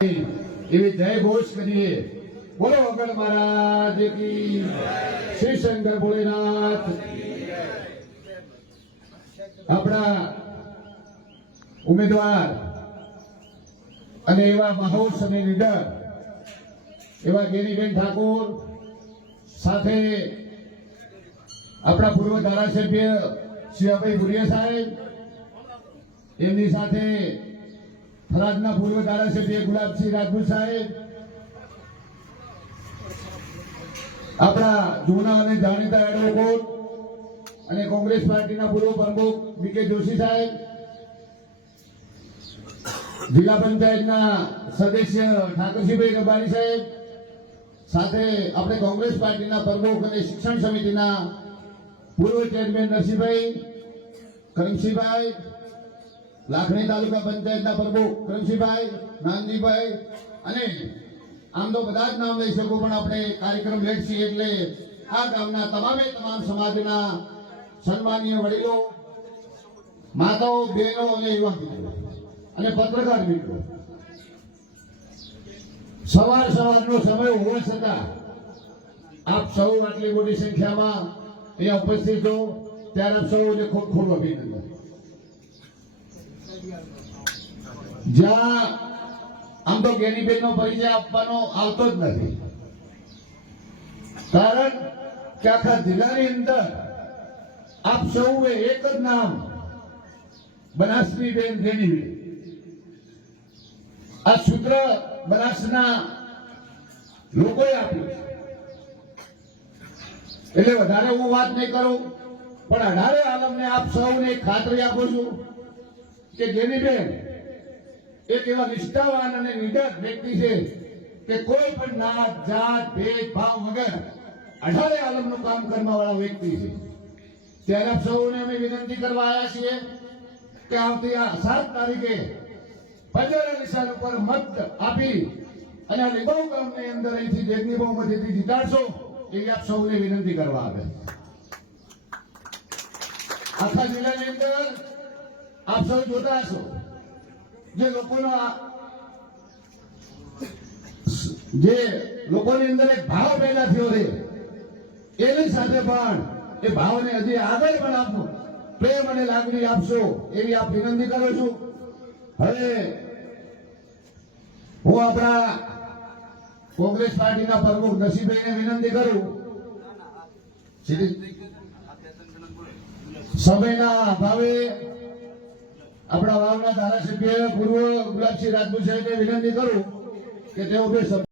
એવી જય ઘોષ કરીએ। બોલો વગર મહારાજ કી, શ્રી શંકર ભોલેનાથ। આપણા ઉમેદવાર અને એવા મહોત્સવ અને લીડર એવા ગેનીબેન ઠાકોર સાથે આપણા પૂર્વ ધારાસભ્ય શ્રી અભય ભુરિયા સાહેબ, એમની સાથે થરાદના પૂર્વ ધારાસભ્ય ગુલાબસિંહ રાજપૂત સાહેબ, આપણા જૂના અને જાણીતા એડવોકેટ અને કોંગ્રેસ પાર્ટીના પૂર્વ પ્રમુખ વી.કે. જોશી સાહેબ, જિલ્લા પંચાયતના સદસ્ય ઠાકરસિંહભાઈ ગબાણી સાહેબ, સાથે આપણે કોંગ્રેસ પાર્ટીના પ્રમુખ અને શિક્ષણ સમિતિના પૂર્વ ચેરમેન નરસિંહભાઈ, કરમસિંહભાઈ, લાખણી તાલુકા પંચાયતના પ્રમુખ કરમસિંહભાઈ, નાનજીભાઈ, અને આમ તો બધા જ નામ લઈ શકું પણ આપણે કાર્યક્રમ લેટ છીએ એટલે આ ગામના તમામ સમાજના સન્માનીય વડીલો, માતાઓ, બહેનો અને યુવા મિત્રો અને પત્રકાર મિત્રો, સવારનો સમય હોવા છતાં આપ સૌ આટલી મોટી સંખ્યામાં અહીંયા ઉપસ્થિત છો ત્યારે આપ સૌને ખૂબ ખૂબ અભિનંદન। જ્યાં આમ તો ગેનીબેનનો પરિચય આપવાનો આવતો જ નથી, કારણ કે આખા જિલ્લાની અંદર આપ સૌએ એક જ નામ બનાસની બેન ગેનીબેન, આ સૂત્ર બનાસના લોકોએ આપ્યું છે। એટલે વધારે હું વાત નહીં કરું, પણ અઢારે આલમને આપ સૌને ખાતરી આપું છું કે ગેનીબેન એક એવા નિષ્ઠાવાન અને નિડર વ્યક્તિ છે કે કોઈ પણ નાત જાત ભેદભાવ વગર અઢારે આલમનું કામ કરવા વાળા વ્યક્તિ છે। ત્યારે આપ સૌને અમે વિનંતી કરવા આવ્યા છીએ કે આવતી આ 7 તારીખે પંજારા નિશાન ઉપર મત આપી અને આ લીંબાવ ગામની અંદર અહીંથી જેટલી બહુમતીથી જીતાડશો એવી આપ સૌને વિનંતી કરવા આવે। આખા જિલ્લાની અંદર આપ સૌ જોતા હશો જે લોકોની અંદર એક ભાવ પેદા થયો છે, એની સાથે પણ એ ભાવને હજી આગળ પણ આપો, પ્રેમ અને લાગણી આપશો એવી આપ વિનંતી કરું છું। હવે હું આપણા કોંગ્રેસ પાર્ટીના પ્રમુખ નરસિંહભાઈને વિનંતી કરું, સમયના અભાવે આપણા વાવના ધારાસભ્ય પૂર્વ ગુલાબસિંહ રાજપૂત સાહેબને વિનંતી કરું કે તેઓ બે